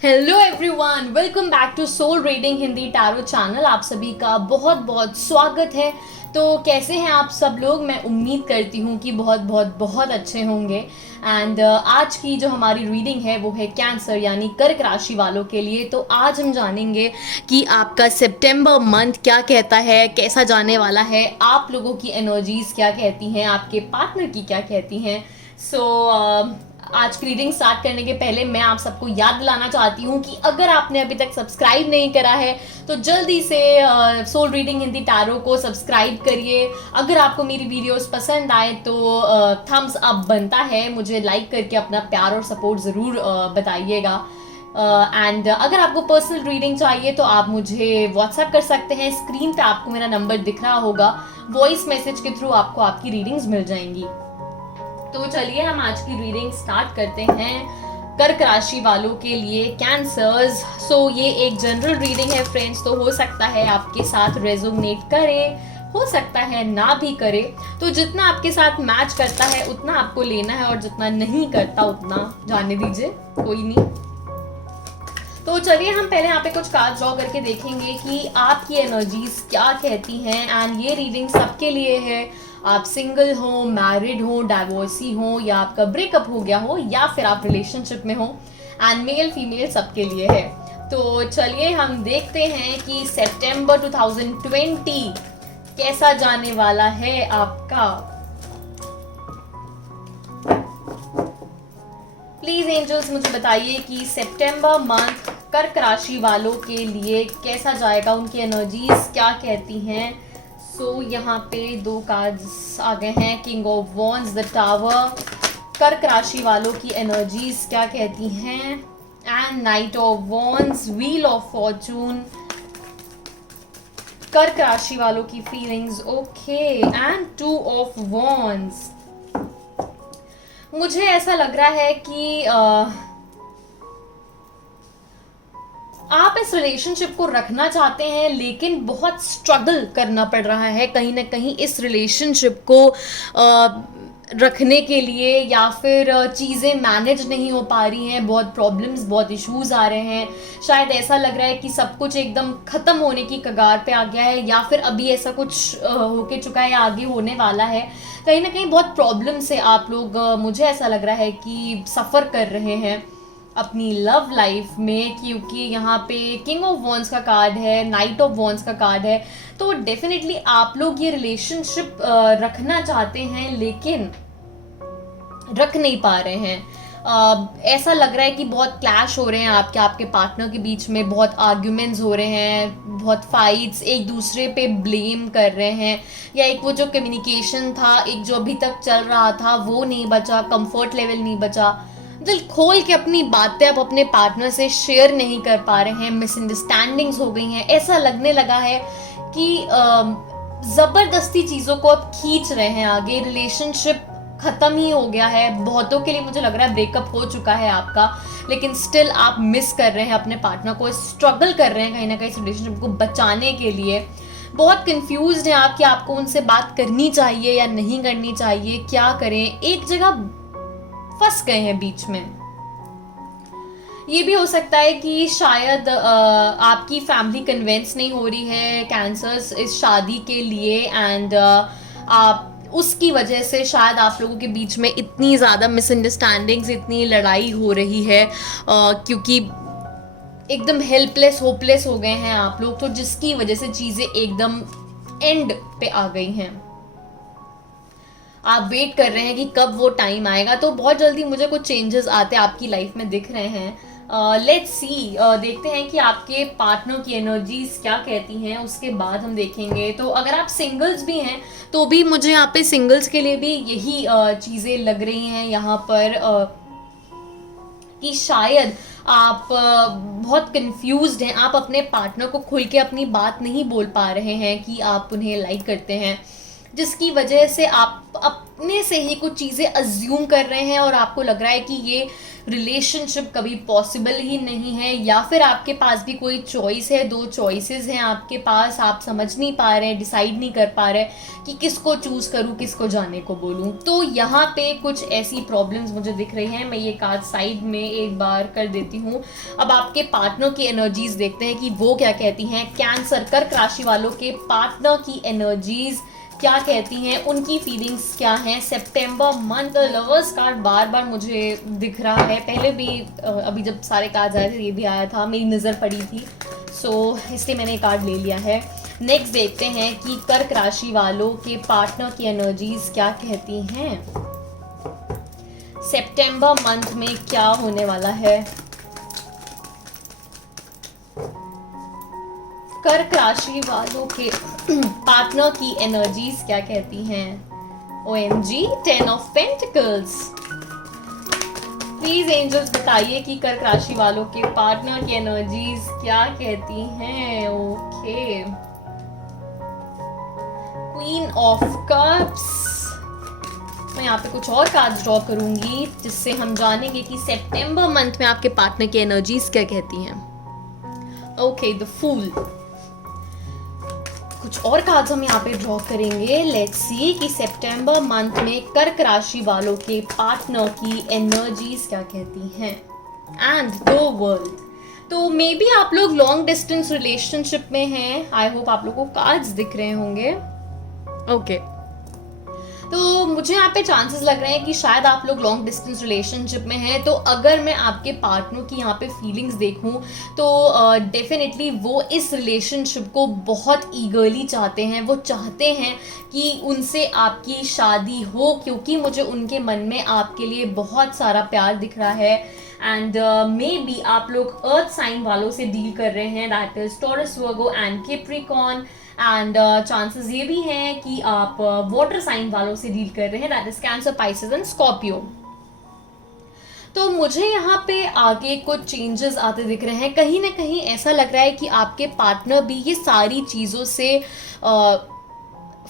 Hello everyone, welcome back to soul reading Hindi tarot channel. आप सभी का बहुत बहुत स्वागत है। तो कैसे हैं आप सब लोग? मैं उम्मीद करती हूँ कि बहुत बहुत बहुत अच्छे होंगे। एंड आज की जो हमारी रीडिंग है वो है कैंसर यानी कर्क राशि वालों के लिए। तो आज हम जानेंगे कि आपका सितंबर मंथ क्या कहता है, कैसा जाने वाला है, आप लोगों की एनर्जीज क्या कहती हैं, आपके पार्टनर की क्या कहती हैं। आज की रीडिंग स्टार्ट करने के पहले मैं आप सबको याद दिलाना चाहती हूँ कि अगर आपने अभी तक सब्सक्राइब नहीं करा है तो जल्दी से सोल रीडिंग हिंदी टैरो को सब्सक्राइब करिए। अगर आपको मेरी वीडियोस पसंद आए तो थम्स अप बनता है, मुझे लाइक करके अपना प्यार और सपोर्ट ज़रूर बताइएगा। एंड अगर आपको पर्सनल रीडिंग चाहिए तो आप मुझे व्हाट्सएप कर सकते हैं। स्क्रीन पे आपको मेरा नंबर दिख रहा होगा, वॉइस मैसेज के थ्रू आपको आपकी रीडिंग्स मिल जाएंगी। तो चलिए हम आज की रीडिंग स्टार्ट करते हैं कर्क राशि वालों के लिए कैंसर्स। ये एक जनरल रीडिंग है फ्रेंड्स, तो हो सकता है आपके साथ रेजोनेट करे, हो सकता है ना भी करे। तो जितना आपके साथ मैच करता है उतना आपको लेना है और जितना नहीं करता उतना जाने दीजिए, कोई नहीं। तो चलिए हम पहले यहाँ पे कुछ कार्ड ड्रॉ करके देखेंगे कि आपकी एनर्जीज क्या कहती हैं। एंड ये रीडिंग सबके लिए है, आप सिंगल हो, मैरिड हो, डाइवोर्सी हो, या आपका ब्रेकअप हो गया हो, या फिर आप रिलेशनशिप में हो। एंड मेल फीमेल सबके लिए है। तो चलिए हम देखते हैं कि सितंबर 2020 कैसा जाने वाला है आपका। प्लीज एंजल्स मुझे बताइए कि सितंबर मंथ कर्क राशि वालों के लिए कैसा जाएगा, उनकी एनर्जीज क्या कहती हैं। यहाँ पे दो कार्ड्स आ गए हैं, king of wands, the tower. कर्क राशि वालों की एनर्जीज क्या कहती हैं। And night of wands, wheel of Fortune. कर्क राशि वालों की feelings, okay. And two of wands. मुझे ऐसा लग रहा है कि आप इस रिलेशनशिप को रखना चाहते हैं लेकिन बहुत स्ट्रगल करना पड़ रहा है कहीं ना कहीं इस रिलेशनशिप को रखने के लिए, या फिर चीज़ें मैनेज नहीं हो पा रही हैं, बहुत प्रॉब्लम्स, बहुत इश्यूज आ रहे हैं। शायद ऐसा लग रहा है कि सब कुछ एकदम ख़त्म होने की कगार पे आ गया है, या फिर अभी ऐसा कुछ होके चुका है या आगे होने वाला है। कहीं ना कहीं बहुत प्रॉब्लम से आप लोग, मुझे ऐसा लग रहा है कि सफ़र कर रहे हैं अपनी लव लाइफ में, क्योंकि यहाँ पे किंग ऑफ वॉन्ड्स का कार्ड है, नाइट ऑफ वॉन्ड्स का कार्ड है। तो डेफिनेटली आप लोग ये रिलेशनशिप रखना चाहते हैं लेकिन रख नहीं पा रहे हैं। ऐसा लग रहा है कि बहुत क्लैश हो रहे हैं आपके पार्टनर के बीच में, बहुत आर्ग्यूमेंट्स हो रहे हैं, बहुत फाइट्स, एक दूसरे पे ब्लेम कर रहे हैं, या एक वो जो कम्युनिकेशन था, एक जो अभी तक चल रहा था वो नहीं बचा, कंफर्ट लेवल नहीं बचा। दिल खोल के अपनी बातें आप अपने पार्टनर से शेयर नहीं कर पा रहे हैं, मिसअंडरस्टैंडिंग्स हो गई हैं। ऐसा लगने लगा है कि ज़बरदस्ती चीज़ों को आप खींच रहे हैं आगे, रिलेशनशिप ख़त्म ही हो गया है। बहुतों के लिए मुझे लग रहा है ब्रेकअप हो चुका है आपका, लेकिन स्टिल आप मिस कर रहे हैं अपने पार्टनर को, स्ट्रगल कर रहे हैं कहीं ना कहीं इस रिलेशनशिप को बचाने के लिए। बहुत कंफ्यूज्ड हैं आप कि आपको उनसे बात करनी चाहिए या नहीं करनी चाहिए, क्या करें, एक जगह फंस गए हैं बीच में। ये भी हो सकता है कि शायद आपकी फैमिली कन्विंस नहीं हो रही है कैंसर्स इस शादी के लिए, एंड आप उसकी वजह से शायद आप लोगों के बीच में इतनी ज़्यादा मिसअंडरस्टैंडिंग्स, इतनी लड़ाई हो रही है क्योंकि एकदम हेल्पलेस होपलेस हो गए हैं आप लोग, तो जिसकी वजह से चीज़ें एकदम एंड पे आ गई हैं। आप वेट कर रहे हैं कि कब वो टाइम आएगा, तो बहुत जल्दी मुझे कुछ चेंजेस आते आपकी लाइफ में दिख रहे हैं। लेट्स सी, देखते हैं कि आपके पार्टनर की एनर्जीज क्या कहती हैं, उसके बाद हम देखेंगे। तो अगर आप सिंगल्स भी हैं तो भी मुझे यहाँ पे सिंगल्स के लिए भी यही चीज़ें लग रही हैं यहाँ पर, कि शायद आप बहुत कंफ्यूज्ड हैं, आप अपने पार्टनर को खुल के अपनी बात नहीं बोल पा रहे हैं कि आप उन्हें लाइक करते हैं, जिसकी वजह से आप अपने से ही कुछ चीज़ें अज्यूम कर रहे हैं और आपको लग रहा है कि ये रिलेशनशिप कभी पॉसिबल ही नहीं है, या फिर आपके पास भी कोई चॉइस है, दो चॉइसेस हैं आपके पास, आप समझ नहीं पा रहे हैं, डिसाइड नहीं कर पा रहे कि किसको चूज़ करूं, किसको जाने को बोलूं। तो यहाँ पे कुछ ऐसी प्रॉब्लम्स मुझे दिख रही हैं। मैं ये कार्ड साइड में एक बार कर देती हूँ। अब आपके पार्टनर की एनर्जीज देखते हैं कि वो क्या कहती हैं। कैंसर, कर्क राशि वालों के पार्टनर की एनर्जीज क्या कहती हैं, उनकी फीलिंग्स क्या हैं सितंबर मंथ। लवर्स कार्ड बार बार मुझे दिख रहा है, पहले भी अभी जब सारे कार्ड आए थे ये भी आया था, मेरी नज़र पड़ी थी, सो इसलिए मैंने ये कार्ड ले लिया है। नेक्स्ट देखते हैं कि कर्क राशि वालों के पार्टनर की एनर्जीज क्या कहती हैं सितंबर मंथ में, क्या होने वाला है। कर्क राशि वालों के पार्टनर की एनर्जीज क्या कहती हैं। OMG 10 of pentacles. Please angels बताइए कि कर्क राशि वालों के पार्टनर की एनर्जीज क्या कहती हैं। Okay, queen of cups. मैं यहाँ पे कुछ और कार्ड्स ड्रॉ करूंगी जिससे हम जानेंगे कि सितंबर मंथ में आपके पार्टनर की एनर्जीज क्या कहती हैं। Okay, the fool. कुछ और कार्ड्स हम यहाँ पे ड्रॉ करेंगे। लेट्स सी कि सितंबर मंथ में कर्क राशि वालों के पार्टनर की एनर्जीज क्या कहती हैं। And the world. तो मे बी आप लोग लॉन्ग डिस्टेंस रिलेशनशिप में हैं। आई होप आप लोगों को कार्ड्स दिख रहे होंगे। ओके, तो मुझे यहाँ पे चांसेस लग रहे हैं कि शायद आप लोग लॉन्ग डिस्टेंस रिलेशनशिप में हैं। तो अगर मैं आपके पार्टनर की यहाँ पे फीलिंग्स देखूँ तो डेफिनेटली वो इस रिलेशनशिप को बहुत ईगरली चाहते हैं। वो चाहते हैं कि उनसे आपकी शादी हो, क्योंकि मुझे उनके मन में आपके लिए बहुत सारा प्यार दिख रहा है। एंड मे बी आप लोग अर्थ साइन वालों से डील कर रहे हैं, that is taurus, Virgo and Capricorn. And chances ये भी हैं कि आप वाटर साइन वालों से डील कर रहे हैं, that is cancer, Pisces and Scorpio. तो मुझे यहाँ पे आगे कुछ चेंजेस आते दिख रहे हैं। कहीं ना कहीं ऐसा लग रहा है कि आपके पार्टनर भी ये सारी चीज़ों से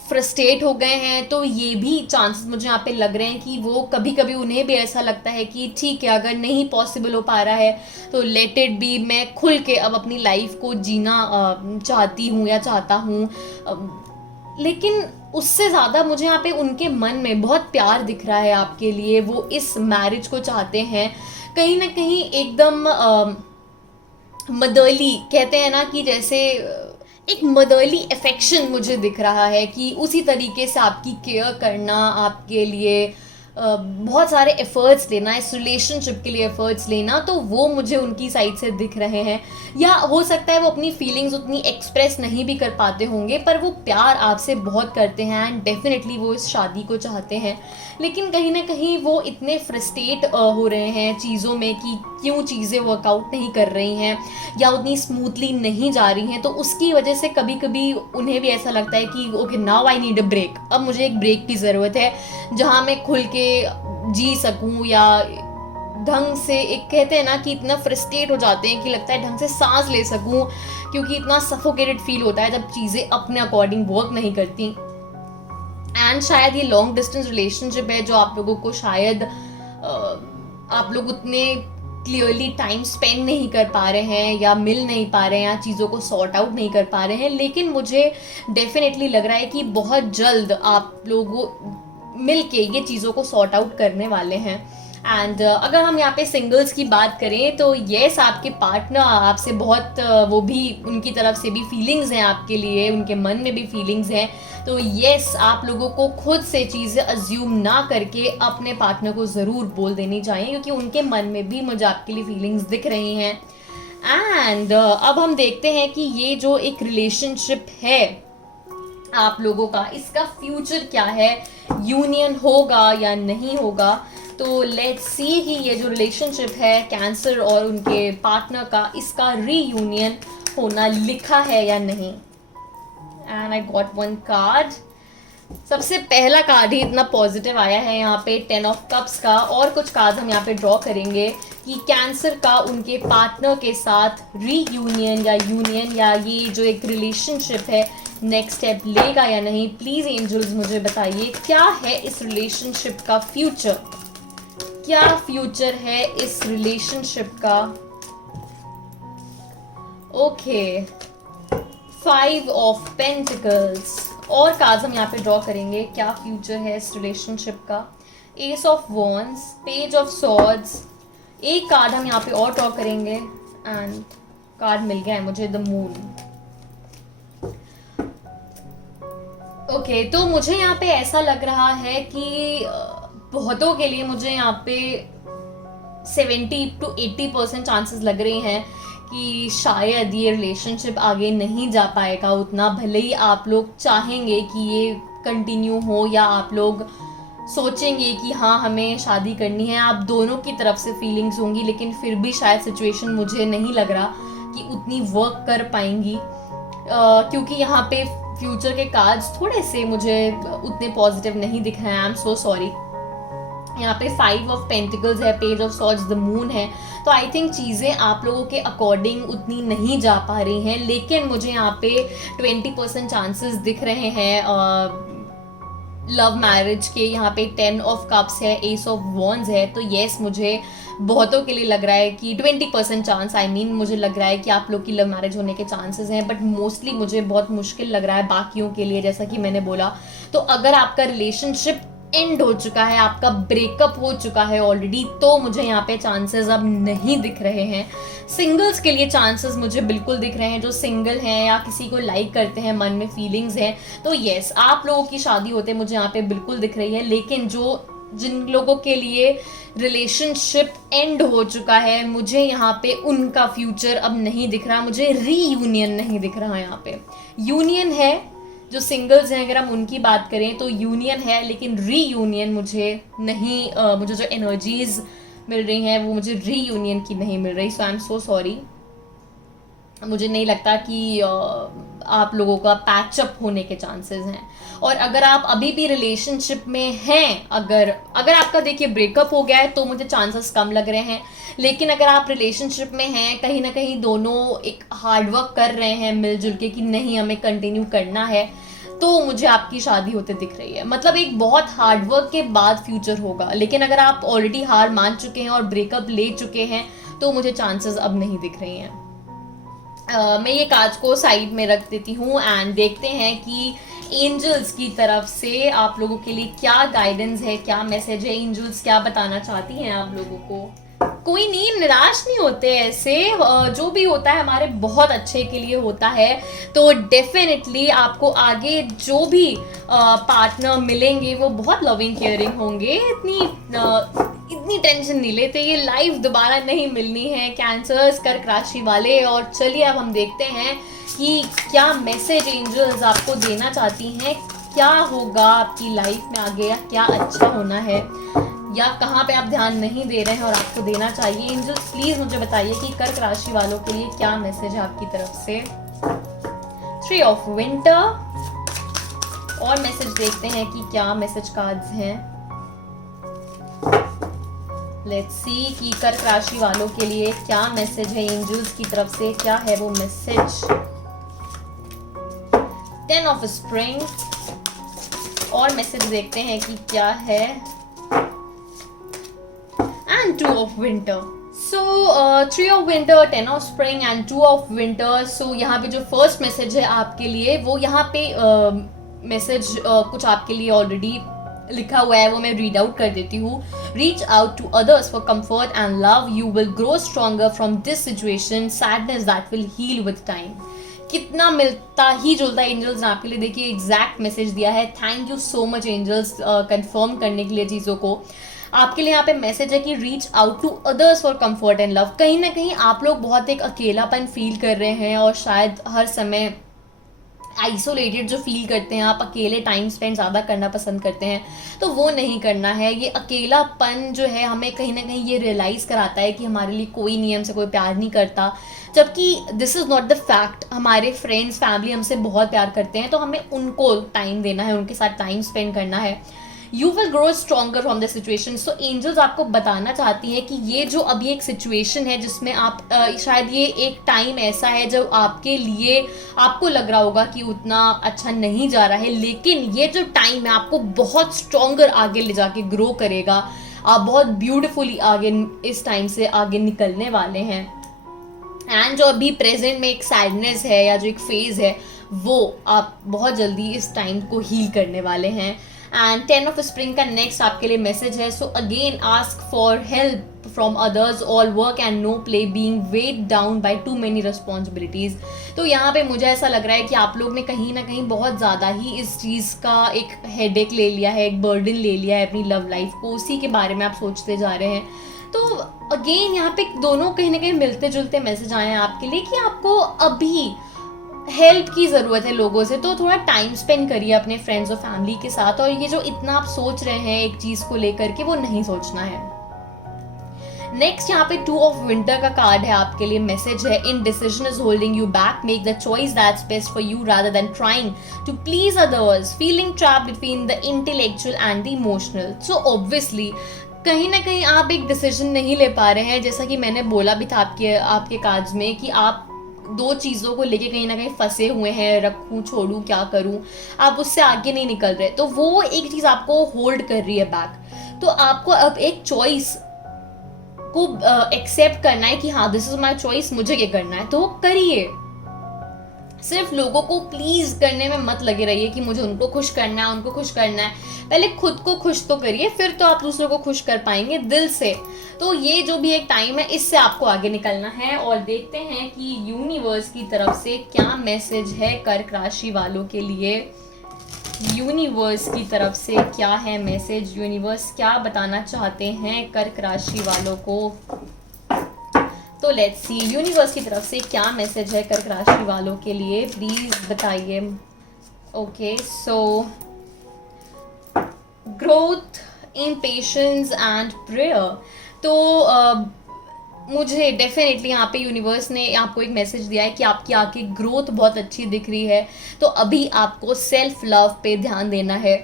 फ्रस्ट्रेट हो गए हैं। तो ये भी चांसेस मुझे यहाँ पे लग रहे हैं कि वो कभी कभी उन्हें भी ऐसा लगता है कि ठीक है, अगर नहीं पॉसिबल हो पा रहा है तो लेट इट बी, मैं खुल के अब अपनी लाइफ को जीना चाहती हूँ या चाहता हूँ। लेकिन उससे ज़्यादा मुझे यहाँ पे उनके मन में बहुत प्यार दिख रहा है आपके लिए। वो इस मैरिज को चाहते हैं कहीं ना कहीं एकदम मदरली, कहते हैं ना कि जैसे एक मदरली अफेक्शन मुझे दिख रहा है कि उसी तरीके से आपकी केयर करना, आपके लिए बहुत सारे एफर्ट्स लेना, इस रिलेशनशिप के लिए एफर्ट्स लेना, तो वो मुझे उनकी साइड से दिख रहे हैं। या हो सकता है वो अपनी फीलिंग्स उतनी एक्सप्रेस नहीं भी कर पाते होंगे, पर वो प्यार आपसे बहुत करते हैं एंड डेफिनेटली वो इस शादी को चाहते हैं। लेकिन कहीं ना कहीं वो इतने फ्रस्ट्रेट हो रहे हैं चीज़ों में कि क्यों चीज़ें वर्कआउट नहीं कर रही हैं या उतनी स्मूथली नहीं जा रही हैं। तो उसकी वजह से कभी कभी उन्हें भी ऐसा लगता है कि okay, now I need a break. अब मुझे एक ब्रेक की ज़रूरत है जहाँ मैं खुल के जी सकूं, या ढंग से, एक कहते हैं ना कि इतना फ्रस्ट्रेट हो जाते हैं कि लगता है ढंग से सांस ले सकूं, क्योंकि इतना सफोकेटेड फील होता है जब चीज़ें अपने अकॉर्डिंग वर्क नहीं करती। एंड शायद ये लॉन्ग डिस्टेंस रिलेशनशिप है जो आप लोगों को शायद आप लोग उतने क्लियरली टाइम स्पेंड नहीं कर पा रहे हैं या मिल नहीं पा रहे हैं या चीज़ों को सॉर्ट आउट नहीं कर पा रहे हैं। लेकिन मुझे डेफिनेटली लग रहा है कि बहुत जल्द आप लोगों मिल के ये चीज़ों को सॉर्ट आउट करने वाले हैं। एंड अगर हम यहाँ पे सिंगल्स की बात करें तो येस, आपके पार्टनर आपसे बहुत वो भी, उनकी तरफ से भी फीलिंग्स हैं आपके लिए, उनके मन में भी फीलिंग्स हैं। तो येस, आप लोगों को खुद से चीज़ें अज्यूम ना करके अपने पार्टनर को ज़रूर बोल देनी चाहिए, क्योंकि उनके मन में भी मुझे आपके लिए फीलिंग्स दिख रही हैं। एंड अब हम देखते हैं कि ये जो एक रिलेशनशिप है आप लोगों का, इसका फ्यूचर क्या है, यूनियन होगा या नहीं होगा। तो लेट्स सी कि ये जो रिलेशनशिप है कैंसर और उनके पार्टनर का, इसका रीयूनियन होना लिखा है या नहीं। And I got one card. सबसे पहला कार्ड ही इतना पॉजिटिव आया है यहाँ पे, 10 ऑफ कप्स का। और कुछ कार्ड हम यहाँ पे ड्रॉ करेंगे कि कैंसर का उनके पार्टनर के साथ रीयूनियन या यूनियन, या ये जो एक रिलेशनशिप है नेक्स्ट स्टेप लेगा या नहीं। प्लीज एंजल्स मुझे बताइए क्या है इस रिलेशनशिप का फ्यूचर, क्या फ्यूचर है इस रिलेशनशिप का? ओके, 5 ऑफ पेंटिकल्स और कार्ड्स हम यहाँ पे ड्रॉ करेंगे। क्या फ्यूचर है इस रिलेशनशिप का? S of wands, page of swords, एक कार्ड हम यहाँ पे और ड्रॉ करेंगे एंड कार्ड मिल गया है मुझे, द मून। ओके, तो मुझे यहाँ पे ऐसा लग रहा है कि बहुतों के लिए मुझे यहाँ पे 70 to 80% चांसेस लग रहे हैं कि शायद ये रिलेशनशिप आगे नहीं जा पाएगा उतना, भले ही आप लोग चाहेंगे कि ये कंटिन्यू हो या आप लोग सोचेंगे कि हाँ हमें शादी करनी है, आप दोनों की तरफ से फीलिंग्स होंगी, लेकिन फिर भी शायद सिचुएशन मुझे नहीं लग रहा कि उतनी वर्क कर पाएंगी, क्योंकि यहाँ पे फ्यूचर के कार्ड्स थोड़े से मुझे उतने पॉजिटिव नहीं दिख रहे हैं। I am so sorry. यहाँ पे 5 ऑफ पेंटिकल्स है, page of swords, the moon है, तो आई थिंक चीज़ें आप लोगों के अकॉर्डिंग उतनी नहीं जा पा रही हैं, लेकिन मुझे यहाँ पे 20% चांसेस दिख रहे हैं लव मैरिज के। यहाँ पे 10 ऑफ कप्स है, एस ऑफ वॉन्ड्स है, तो येस मुझे बहुतों के लिए लग रहा है कि 20% चांस, मुझे लग रहा है कि आप लोग की लव मैरिज होने के चांसेस हैं, बट मोस्टली मुझे बहुत मुश्किल लग रहा है बाकियों के लिए, जैसा कि मैंने बोला। तो अगर आपका रिलेशनशिप एंड हो चुका है, आपका ब्रेकअप हो चुका है ऑलरेडी, तो मुझे यहाँ पे चांसेस अब नहीं दिख रहे हैं। सिंगल्स के लिए चांसेस मुझे बिल्कुल दिख रहे हैं, जो सिंगल हैं या किसी को लाइक करते हैं, मन में फीलिंग्स हैं, तो यस आप लोगों की शादी होते मुझे यहाँ पे बिल्कुल दिख रही है। लेकिन जिन लोगों के लिए रिलेशनशिप एंड हो चुका है, मुझे यहाँ पे उनका फ्यूचर अब नहीं दिख रहा, मुझे रीयूनियन नहीं दिख रहा। यहाँ पे यूनियन है, जो सिंगल्स हैं अगर हम उनकी बात करें तो यूनियन है, लेकिन रीयूनियन मुझे नहीं, मुझे जो एनर्जीज मिल रही हैं वो मुझे रीयूनियन की नहीं मिल रही। सो आई एम सो सॉरी। मुझे नहीं लगता कि आप लोगों का पैचअप होने के चांसेस हैं। और अगर आप अभी भी रिलेशनशिप में हैं, अगर आपका देखिए ब्रेकअप हो गया है तो मुझे चांसेस कम लग रहे हैं, लेकिन अगर आप रिलेशनशिप में हैं, कहीं ना कहीं दोनों एक हार्डवर्क कर रहे हैं मिलजुल के कि नहीं हमें कंटिन्यू करना है, तो मुझे आपकी शादी होते दिख रही है। मतलब एक बहुत हार्डवर्क के बाद फ्यूचर होगा। लेकिन अगर आप ऑलरेडी हार मान चुके हैं और ब्रेकअप ले चुके हैं तो मुझे चांसेस अब नहीं दिख रही हैं। मैं ये काज को साइड में रख देती हूँ एंड देखते हैं कि एंजल्स की तरफ से आप लोगों के लिए क्या गाइडेंस है, क्या मैसेज है, एंजल्स क्या बताना चाहती हैं आप लोगों को। कोई नहीं, निराश नहीं होते ऐसे, जो भी होता है हमारे बहुत अच्छे के लिए होता है। तो डेफिनेटली आपको आगे जो भी पार्टनर मिलेंगे वो बहुत लविंग केयरिंग होंगे। इतनी टेंशन नहीं लेते, ये लाइफ दोबारा नहीं मिलनी है कैंसर्स, कर्क राशि वाले। और चलिए अब हम देखते हैं कि क्या मैसेज एंजल्स आपको देना चाहती हैं, क्या होगा आपकी लाइफ में आगे, या क्या अच्छा होना है, या कहाँ पे आप ध्यान नहीं दे रहे हैं और आपको देना चाहिए। एंजल्स प्लीज मुझे बताइए कि कर्क राशि वालों के लिए क्या मैसेज है आपकी तरफ से। 3 ऑफ विंटर और मैसेज देखते हैं कि क्या मैसेज कार्ड्स हैं। लेट्स सी कि कर्क राशि वालों के लिए क्या मैसेज है एंजल्स की तरफ से, क्या है वो मैसेज। 10 ऑफ स्प्रिंग और मैसेज देखते हैं कि क्या है। And 2 of winter. So 3 of winter, 10 of spring and 2 of winter. So यहाँ पे जो फर्स्ट मैसेज है आपके लिए, वो यहाँ पे मैसेज कुछ आपके लिए ऑलरेडी लिखा हुआ है, वो मैं रीड आउट कर देती हूँ। Reach out to others for comfort and love, you will grow stronger from this situation, sadness that will heal with time. कितना मिलता ही जुलता एंजल्स ने आपके लिए देखिए एग्जैक्ट मैसेज दिया है। Thank you so much angels confirm करने के लिए चीज़ों को। आपके लिए यहाँ पे मैसेज है कि reach out to others for comfort and love. कहीं ना कहीं आप लोग बहुत एक अकेलापन फील कर रहे हैं और शायद हर समय आइसोलेटेड जो फील करते हैं, आप अकेले टाइम स्पेंड ज़्यादा करना पसंद करते हैं, तो वो नहीं करना है। ये अकेलापन जो है हमें कहीं ना कहीं ये रियलाइज़ कराता है कि हमारे लिए कोई नहीं, हमसे कोई प्यार नहीं करता, जबकि this is not the fact. हमारे फ्रेंड्स फैमिली हमसे बहुत प्यार करते हैं, तो हमें उनको टाइम देना है, उनके साथ टाइम स्पेंड करना है। You will grow stronger from the situation. So angels आपको बताना चाहती हैं कि ये जो अभी एक सिचुएशन है जिसमें आप शायद ये एक टाइम ऐसा है जब आपके लिए आपको लग रहा होगा कि उतना अच्छा नहीं जा रहा है, लेकिन ये जो टाइम है आपको बहुत स्ट्रॉन्गर आगे ले जाके ग्रो करेगा। आप बहुत ब्यूटीफुली आगे इस टाइम से आगे निकलने वाले हैं। एंड जो अभी प्रेजेंट में एक सैडनेस है या जो एक फेज है, वो आप बहुत जल्दी इस टाइम को हील करने वाले हैं। एंड 10 ऑफ स्प्रिंग का नेक्स्ट आपके लिए मैसेज है, so again ask for help from others, all work and no play being weighed down by too many responsibilities. तो यहाँ पे मुझे ऐसा लग रहा है कि आप लोग ने कहीं ना कहीं बहुत ज़्यादा ही इस चीज़ का एक हेडेक ले लिया है, एक बर्डन ले लिया है अपनी लव लाइफ को, उसी के बारे में आप सोचते जा रहे हैं। तो अगेन यहाँ पे दोनों कहीं ना कहीं मिलते जुलते मैसेज आए हैं आपके लिए कि आपको अभी हेल्प की ज़रूरत है लोगों से, तो थोड़ा टाइम स्पेंड करिए अपने फ्रेंड्स और फैमिली के साथ। और ये जो इतना आप सोच रहे हैं एक चीज़ को लेकर के, वो नहीं सोचना है। नेक्स्ट यहाँ पे 2 ऑफ विंटर का कार्ड है आपके लिए, मैसेज है, indecision is holding you back, make the choice that's best for you rather than trying to please others, feeling trapped between the intellectual and the emotional. So obviously कहीं ना कहीं आप एक डिसीजन नहीं ले पा रहे हैं, जैसा कि मैंने बोला भी था आपके कार्ड्स में कि आप दो चीज़ों को लेके कहीं ना कहीं फंसे हुए हैं, रखूं छोड़ूं क्या करूं, आप उससे आगे नहीं निकल रहे। तो वो एक चीज़ आपको होल्ड कर रही है बैक। तो आपको अब एक चॉइस को एक्सेप्ट करना है कि हाँ दिस इज माई चॉइस, मुझे ये करना है, तो करिए। सिर्फ लोगों को प्लीज करने में मत लगे रहिए कि मुझे उनको खुश करना है, उनको खुश करना है। पहले खुद को खुश तो करिए, फिर तो आप दूसरों को खुश कर पाएंगे दिल से। तो ये जो भी एक टाइम है, इससे आपको आगे निकलना है। और देखते हैं कि यूनिवर्स की तरफ से क्या मैसेज है कर्क राशि वालों के लिए। यूनिवर्स की तरफ से क्या है मैसेज, यूनिवर्स क्या बताना चाहते हैं कर्क राशि वालों को। तो लेट्स सी यूनिवर्स की तरफ से क्या मैसेज है कर्क राशि वालों के लिए, प्लीज बताइए। Okay, so growth, impatience and prayer. तो मुझे डेफिनेटली यहाँ पे यूनिवर्स ने आपको एक मैसेज दिया है कि आपकी आगे ग्रोथ बहुत अच्छी दिख रही है। तो अभी आपको सेल्फ लव पे ध्यान देना है।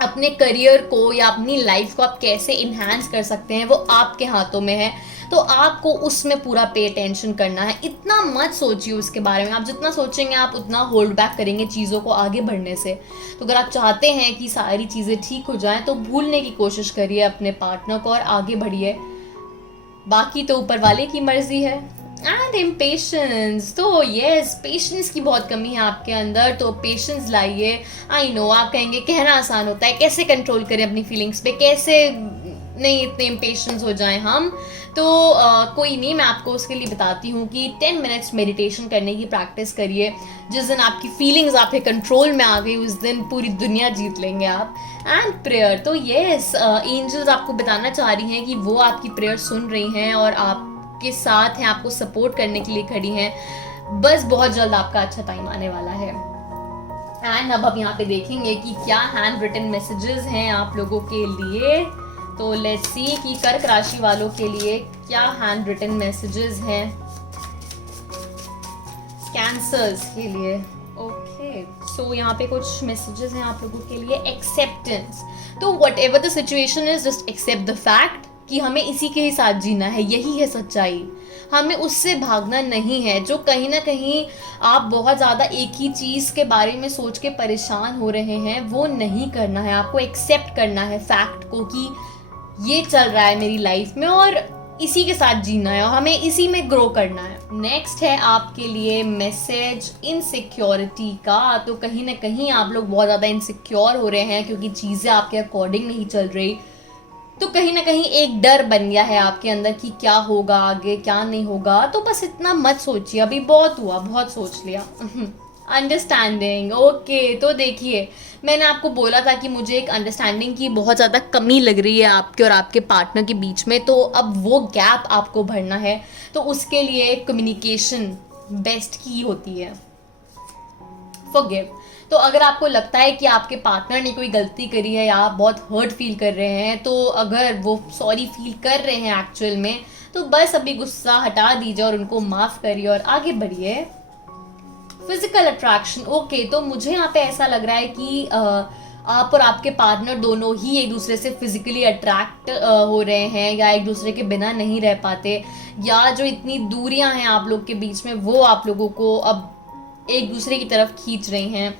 अपने करियर को या अपनी लाइफ को आप कैसे इन्हांस कर सकते हैं, वो आपके हाथों में है। तो आपको उसमें पूरा पे अटेंशन करना है। इतना मत सोचिए उसके बारे में, आप जितना सोचेंगे आप उतना होल्ड बैक करेंगे चीज़ों को आगे बढ़ने से। तो अगर आप चाहते हैं कि सारी चीज़ें ठीक हो जाएं, तो भूलने की कोशिश करिए अपने पार्टनर को और आगे बढ़िए। बाकी तो ऊपर वाले की मर्जी है। एंड इम्पेशंस, तो यस, पेशेंस की बहुत कमी है आपके अंदर, तो पेशेंस लाइए। आई नो आप कहेंगे कहना आसान होता है, कैसे कंट्रोल करें अपनी फीलिंग्स पे, कैसे नहीं इतने इम्पेशेंस हो जाएं हम। तो कोई नहीं, मैं आपको उसके लिए बताती हूँ कि 10 मिनट्स मेडिटेशन करने की प्रैक्टिस करिए। जिस दिन आपकी फीलिंग्स आपके कंट्रोल में आ गई, उस दिन पूरी दुनिया जीत लेंगे आप। एंड प्रेयर, तो यस, एंजल्स आपको बताना चाह रही हैं कि वो आपकी प्रेयर सुन रही हैं और आपके साथ हैं, आपको सपोर्ट करने के लिए खड़ी हैं। बस बहुत जल्द आपका अच्छा टाइम आने वाला है। एंड अब आप यहाँ पे देखेंगे कि क्या हैंड रिटन मैसेजेस हैं आप लोगों के लिए। तो लेट्स सी कि कर्क राशि वालों के लिए क्या हैंड रिटन मैसेजेस हैं कैंसर्स के लिए। ओके, सो यहाँ पे कुछ मैसेजेस हैं आप लोगों के लिए। एक्सेप्टेंस, तो whatever the situation is, just accept the fact कि हमें इसी के ही साथ जीना है, यही है सच्चाई। हमें उससे भागना नहीं है। जो कहीं ना कहीं आप बहुत ज़्यादा एक ही चीज़ के बारे में सोच के परेशान हो रहे हैं, वो नहीं करना है। आपको एक्सेप्ट करना है फैक्ट को कि ये चल रहा है मेरी लाइफ में और इसी के साथ जीना है और हमें इसी में ग्रो करना है। नेक्स्ट है आपके लिए मैसेज इनसिक्योरिटी का। तो कहीं ना कहीं आप लोग बहुत ज़्यादा इनसिक्योर हो रहे हैं क्योंकि चीज़ें आपके अकॉर्डिंग नहीं चल रही। तो कहीं ना कहीं एक डर बन गया है आपके अंदर कि क्या होगा आगे, क्या नहीं होगा। तो बस इतना मत सोचिए, अभी बहुत हुआ, बहुत सोच लिया। अंडरस्टैंडिंग, ओके, तो देखिए मैंने आपको बोला था कि मुझे एक अंडरस्टैंडिंग की बहुत ज़्यादा कमी लग रही है आपके और आपके पार्टनर के बीच में। तो अब वो गैप आपको भरना है। तो उसके लिए कम्युनिकेशन बेस्ट की होती है। फॉरगिव, तो अगर आपको लगता है कि आपके पार्टनर ने कोई गलती करी है या आप बहुत हर्ट फील कर रहे हैं, तो अगर वो सॉरी फील कर रहे हैं एक्चुअल में, तो बस अभी गुस्सा हटा दीजिए और उनको माफ़ करिए और आगे बढ़िए। फिजिकल अट्रैक्शन, ओके, तो मुझे यहाँ पे ऐसा लग रहा है कि आप और आपके पार्टनर दोनों ही एक दूसरे से फिजिकली अट्रैक्ट हो रहे हैं या एक दूसरे के बिना नहीं रह पाते, या जो इतनी दूरियां हैं आप लोग के बीच में वो आप लोगों को अब एक दूसरे की तरफ खींच रही हैं।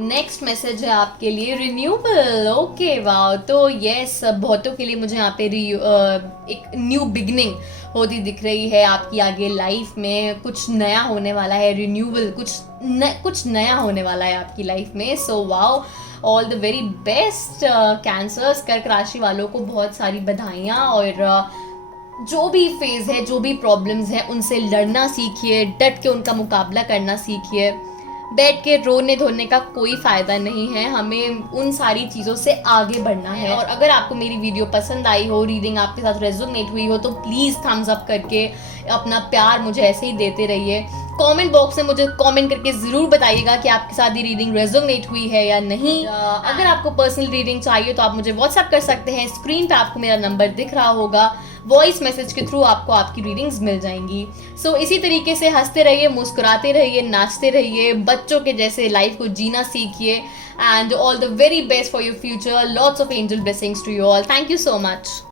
नेक्स्ट मैसेज है आपके लिए रिन्यूअल। ओके वाओ, तो यस बहुतों के लिए मुझे यहाँ पे एक न्यू बिगनिंग होती दिख रही है आपकी आगे लाइफ में। कुछ नया होने वाला है, रिन्यूअल, कुछ नया होने वाला है आपकी लाइफ में। So wow, all the very best cancers. कर्क राशि वालों को बहुत सारी बधाइयाँ। और जो भी फेज है, जो भी प्रॉब्लम्स हैं, उनसे लड़ना सीखिए, डट के उनका मुकाबला करना सीखिए। बैठ के रोने धोने का कोई फ़ायदा नहीं है, हमें उन सारी चीज़ों से आगे बढ़ना है। और अगर आपको मेरी वीडियो पसंद आई हो, रीडिंग आपके साथ रेजोनेट हुई हो, तो प्लीज़ थम्स अप करके अपना प्यार मुझे ऐसे ही देते रहिए। कमेंट बॉक्स में मुझे कमेंट करके ज़रूर बताइएगा कि आपके साथ ये रीडिंग रेजोनेट हुई है या नहीं। अगर आपको पर्सनल रीडिंग चाहिए तो आप मुझे व्हाट्सएप कर सकते हैं। स्क्रीन पे आपको मेरा नंबर दिख रहा होगा, वॉइस मैसेज के थ्रू आपको आपकी रीडिंग्स मिल जाएंगी। सो इसी तरीके से हंसते रहिए, मुस्कुराते रहिए, नाचते रहिए, बच्चों के जैसे लाइफ को जीना सीखिए। And all the very best for your future. Lots of angel blessings to you all. Thank you so much.